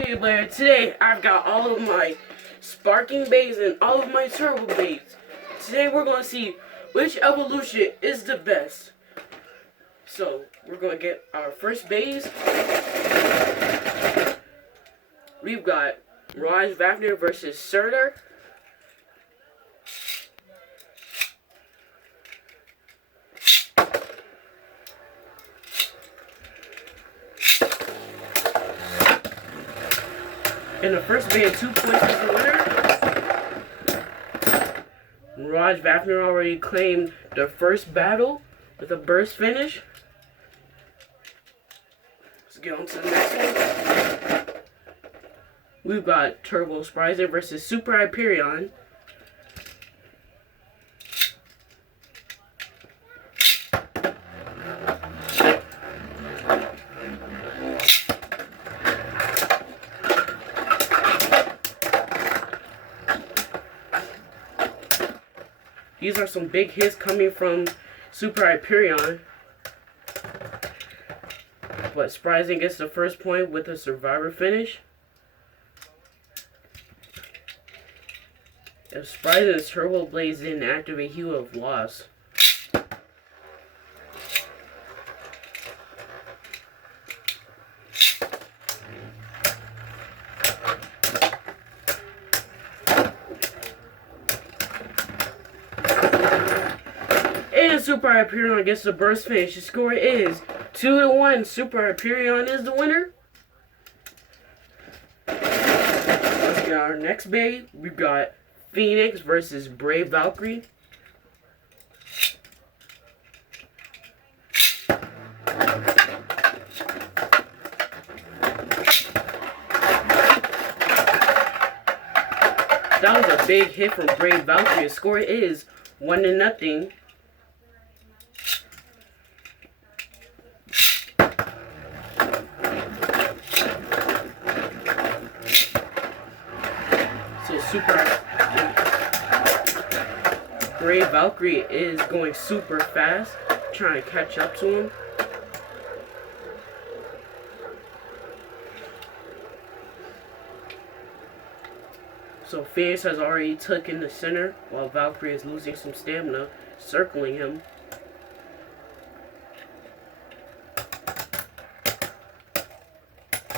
Hey Blair, today I've got all of my sparking bays and all of my turbo bays. Today we're going to see which evolution is the best. So we're going to get our first bays. We've got Mirage Vafnir versus Surtur. In the first bay, 2 points is the winner. Mirage Vafnir already claimed the first battle with a burst finish. Let's get on to the next one. We've got Turbo Sprizer versus Super Hyperion. These are some big hits coming from Super Hyperion. But Spryzen gets the first point with a survivor finish. If Spryzen's Turbo Blades didn't activate, he would have lost. And Super Hyperion gets the burst finish. The score is 2-1. Super Hyperion is the winner. Let's get our next bay. We've got Phoenix versus Brave Valkyrie. That was a big hit from Brave Valkyrie. The score is 1-0. Brave Valkyrie is going super fast, trying to catch up to him. So Phoenix has already taken the center, while Valkyrie is losing some stamina, circling him.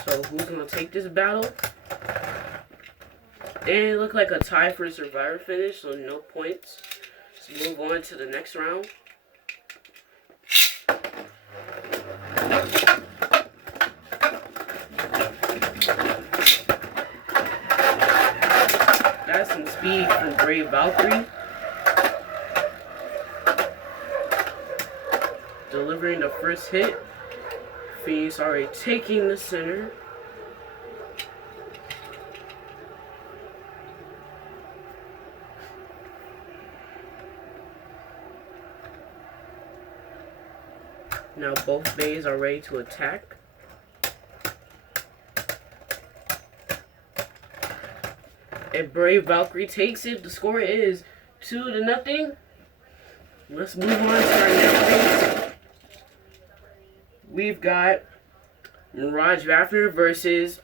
So who's going to take this battle? And it looked like a tie for a survivor finish, so no points. Let's move on to the next round. That's some speed from Brave Valkyrie. Delivering the first hit. Phoenix already taking the center. Now both bays are ready to attack. And Brave Valkyrie takes it. The score is 2-0. Let's move on to our next base. We've got Mirage Vafnir versus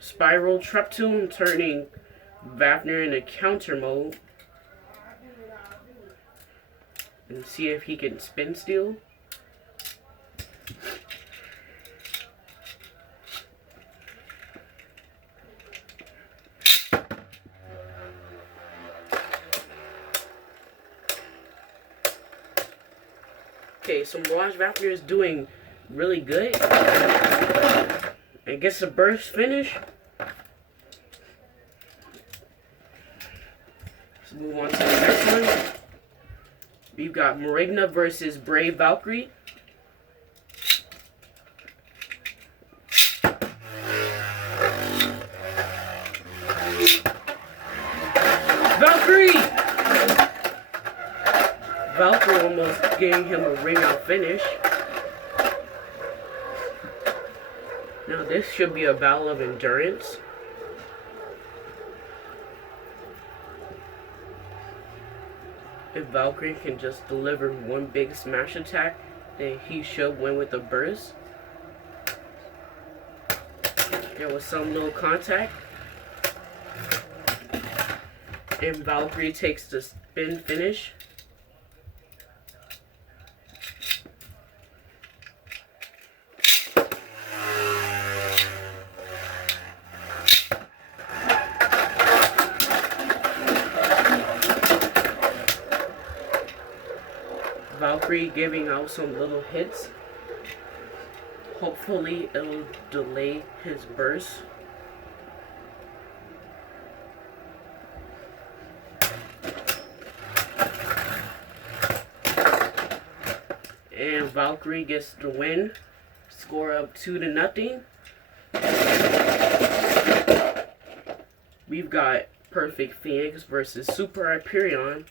Spiral Traptune, turning Vafnir into counter mode. And see if he can spin steal. Okay, so Mirage Vafnir is doing really good. And gets a burst finish. Let's move on to the next one. We've got Marigna versus Brave Valkyrie. Valkyrie! Valkyrie almost gave him a ring out finish. Now this should be a battle of endurance. If Valkyrie can just deliver one big smash attack, then he should win with a burst. There was some little contact. And Valkyrie takes the spin finish. Valkyrie giving out some little hits. Hopefully it'll delay his burst. And Valkyrie gets the win. Score up 2-0. We've got Perfect Phoenix versus Super Hyperion.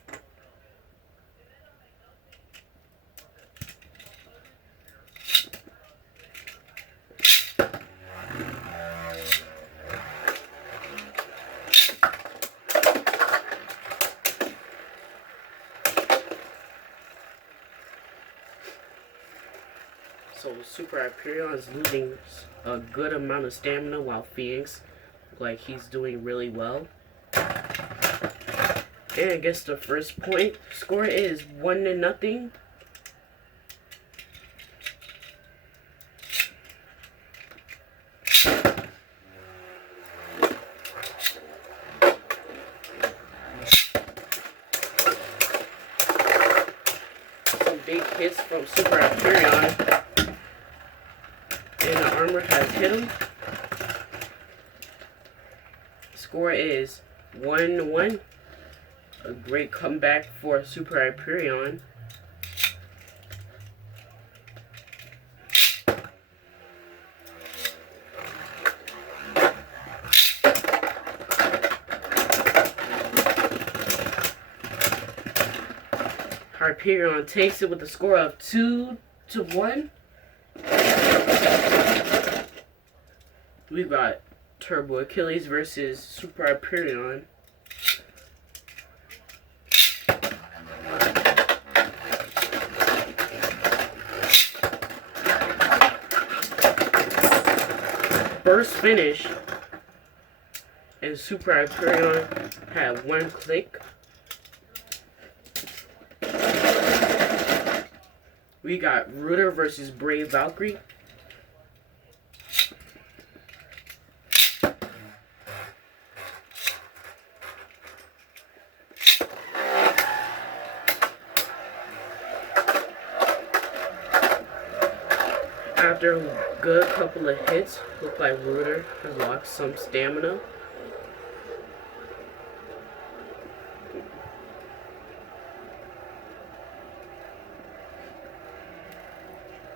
So Super Hyperion is losing a good amount of stamina while Phoenix, like he's doing really well. And I guess the first point score is 1-0. Some big hits from Super Hyperion. And the armor has hit him. Score is 1-1. A great comeback for Super Hyperion. Hyperion takes it with a score of 2-1. We've got Turbo Achilles versus Super Hyperion. Burst finish, and Super Hyperion had one click. We got Rooter versus Brave Valkyrie. After a good couple of hits, look like Rooter has lost some stamina.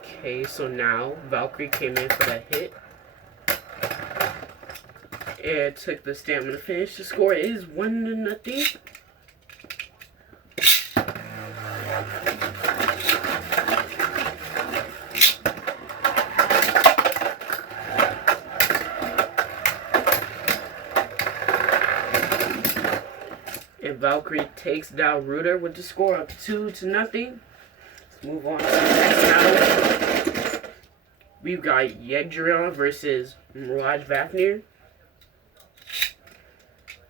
Okay, so now Valkyrie came in for that hit. And took the stamina finish. The score is 1-0. And Valkyrie takes down Rooter with the score of 2-0. Let's move on to the next battle. We've got Yegdrion versus Mirage Vafnir.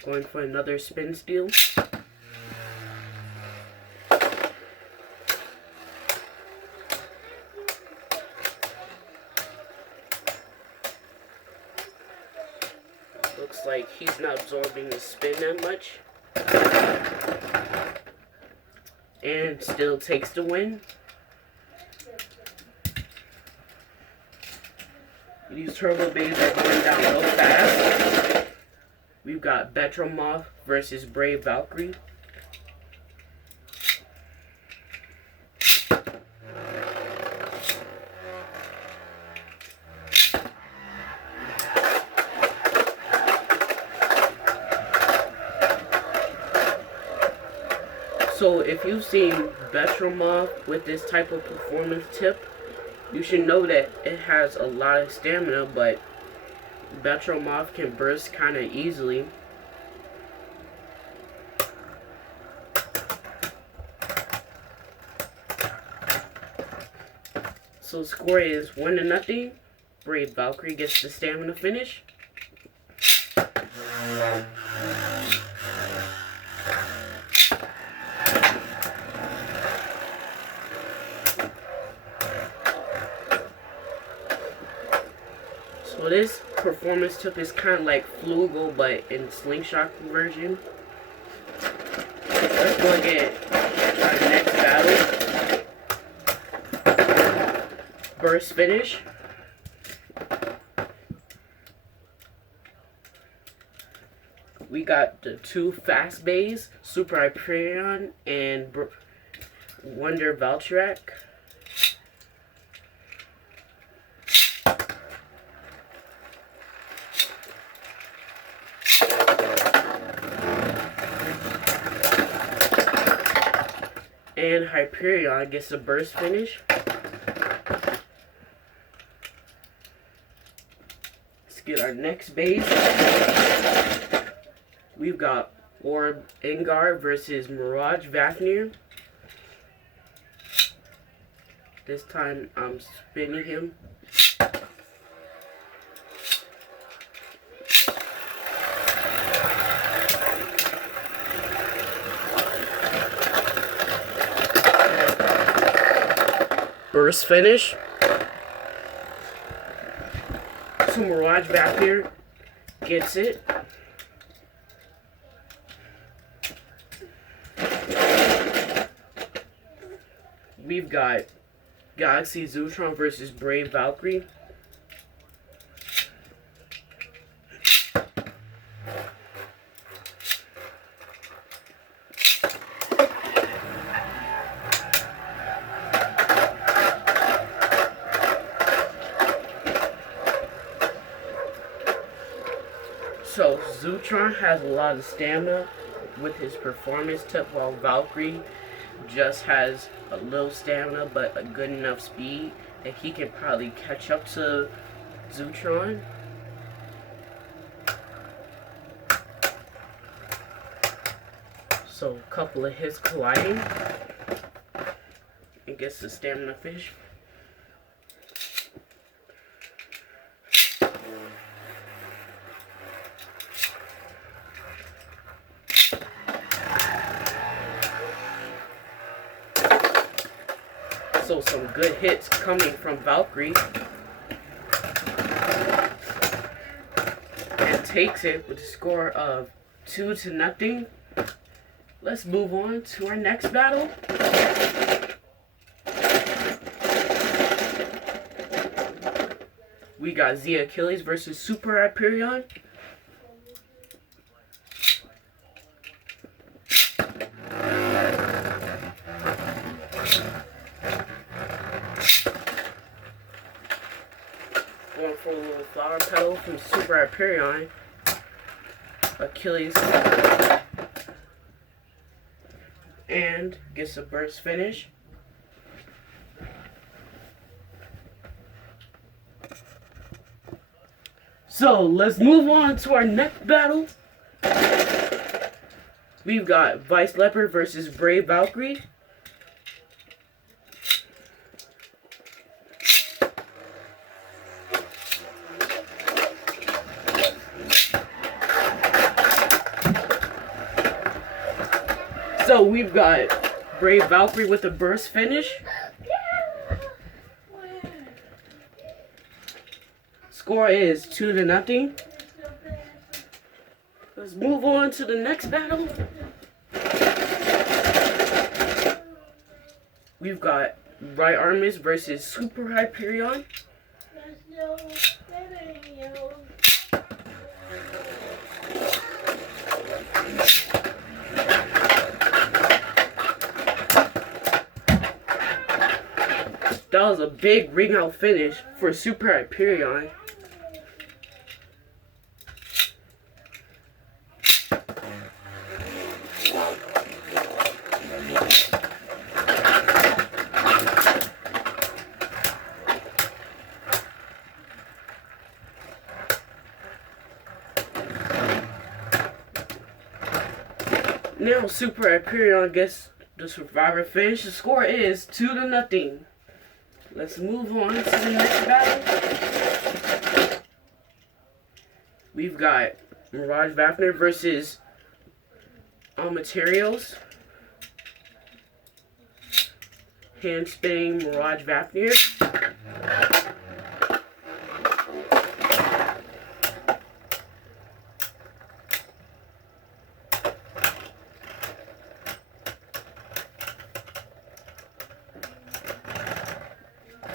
Going for another spin steal. Looks like he's not absorbing the spin that much. And still takes the win. These turbo bays are going down real fast. We've got Betromoth versus Brave Valkyrie. So if you've seen Betromoth with this type of performance tip, you should know that it has a lot of stamina, but Betromoth can burst kind of easily. So score is 1-0. Brave Valkyrie gets the stamina finish. So this performance tip is kind of like Flugel, but in slingshot version. Let's go and get our next battle. Burst finish. We got the two fast bays, Super Hyperion and Wonder Valtrak. And Hyperion gets a burst finish. Let's get our next base. We've got Orb Engar versus Mirage Vafnir. This time I'm spinning him. Burst finish. So Mirage Vafnir gets it. We've got Galaxy Zootron versus Brave Valkyrie. So Zootron has a lot of stamina with his performance tip, while Valkyrie just has a little stamina but a good enough speed that he can probably catch up to Zootron. So a couple of hits colliding and gets the stamina fish. So some good hits coming from Valkyrie. And takes it with a score of 2-0. Let's move on to our next battle. We got Z Achilles versus Super Hyperion. Going for a little flower petal from Super Hyperion. Achilles. And gets a burst finish. So let's move on to our next battle. We've got Vice Leopard versus Brave Valkyrie. So we've got Brave Valkyrie with a burst finish. Score is 2-0. Let's move on to the next battle. We've got Bright Artemis versus Super Hyperion. That was a big ring out finish for Super Hyperion. Now Super Hyperion gets the survivor finish. The score is 2-0. Let's move on to the next battle. We've got Mirage Vapner versus Materials. Hand spinning Mirage Vapner.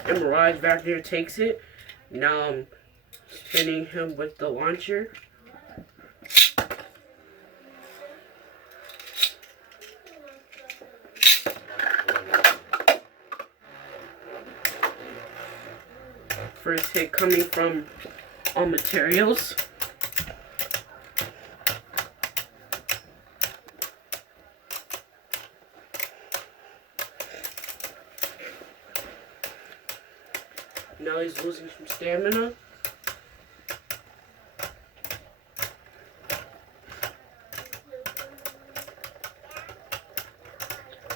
And Mirage Vapner takes it. Now I'm spinning him with the launcher. First hit coming from Materials. Now he's losing some stamina.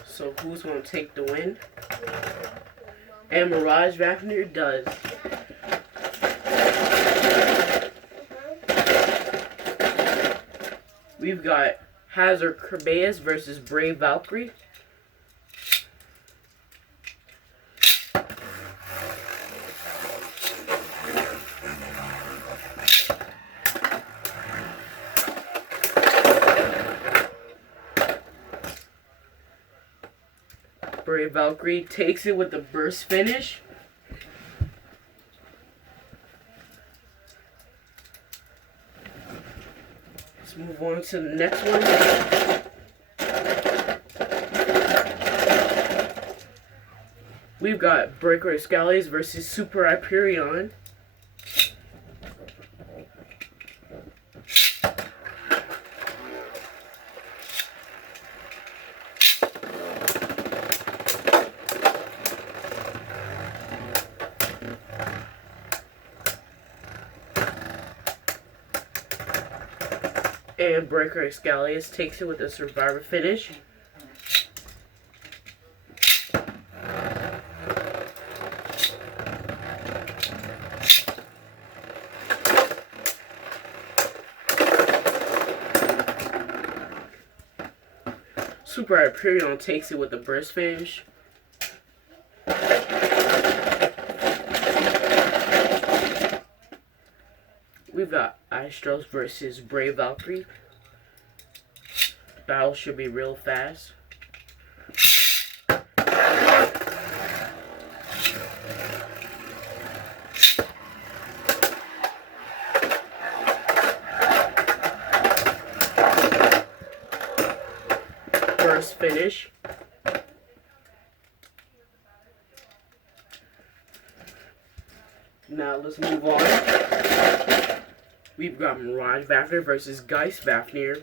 So who's going to take the win? And Mirage Vapner does. We've got Hazard Kerbeus versus Brave Valkyrie. Brave Valkyrie takes it with a burst finish. Let's move on to the next one. We've got Breaker Escaliers versus Super Hyperion. And Breaker Escalius takes it with a Survivor finish. Super Hyperion takes it with a burst finish. We've got Astros versus Brave Valkyrie. Battle should be real fast. First finish. Now let's move on. We've got Mirage Vapner versus Geist Vapner.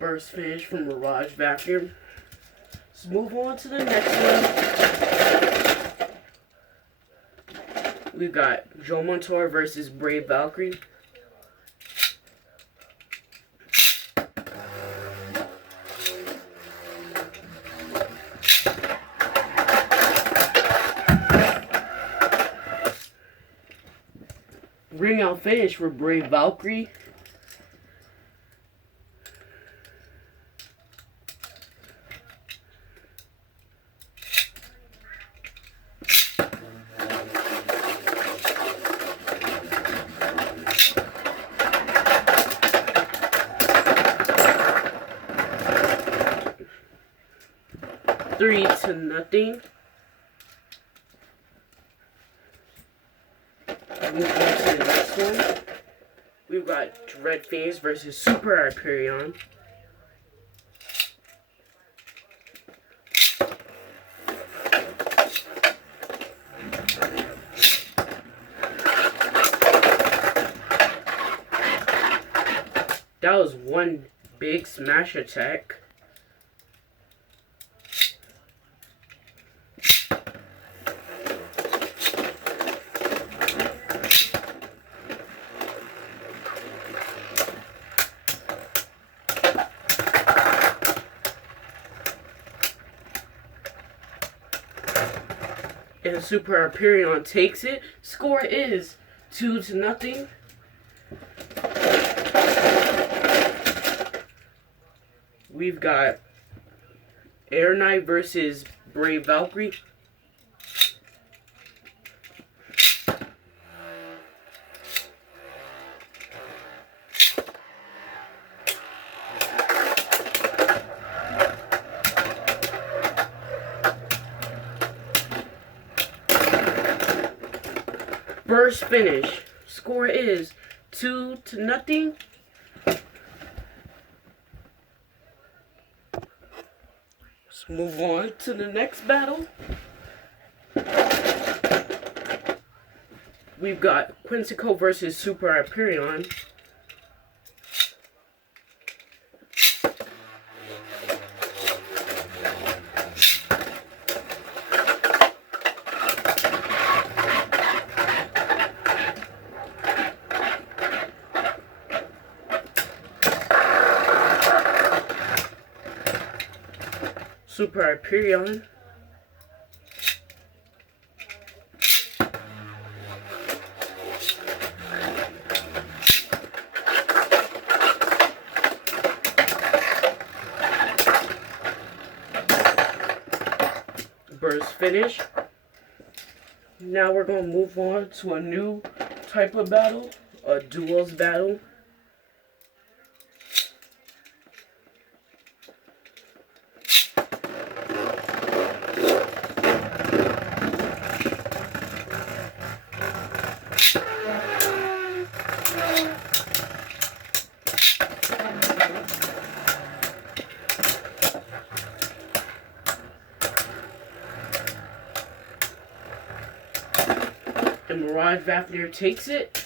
Burst finish from Mirage Vapner. Let's move on to the next one. We've got Joe Montour versus Brave Valkyrie. Ring out finish for Brave Valkyrie. Three to nothing. Move on to the next one. We've got Dread Phoenix versus Super Hyperion. That was one big smash attack. Super Hyperion takes it. Score is 2-0. We've got Air Knight versus Brave Valkyrie. Burst finish. Score is 2-0. Let's move on to the next battle. We've got Quincyco versus Super Hyperion. Super Hyperion. Burst finish. Now we're going to move on to a new type of battle, a duos battle. And Mirage Vapnir takes it.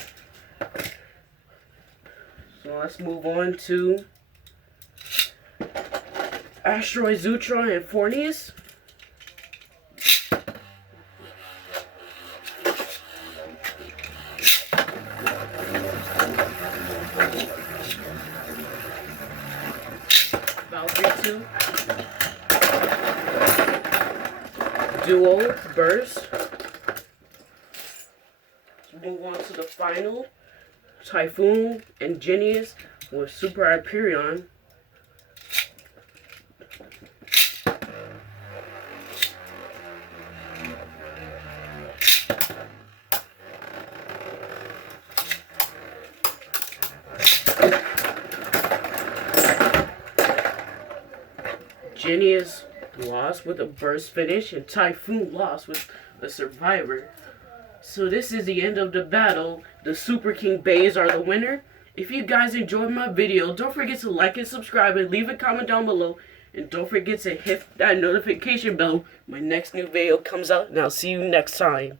So let's move on to Asteroid Zutron and Fornius. Valkyrie 2. Duo Burst. Move on to the final. Typhoon and Genius with Super Hyperion. Genius lost with a burst finish and Typhoon lost with a survivor. So this is the end of the battle. The Super King Bays are the winner. If you guys enjoyed my video, don't forget to like and subscribe and leave a comment down below. And don't forget to hit that notification bell when my next new video comes out. And I'll see you next time.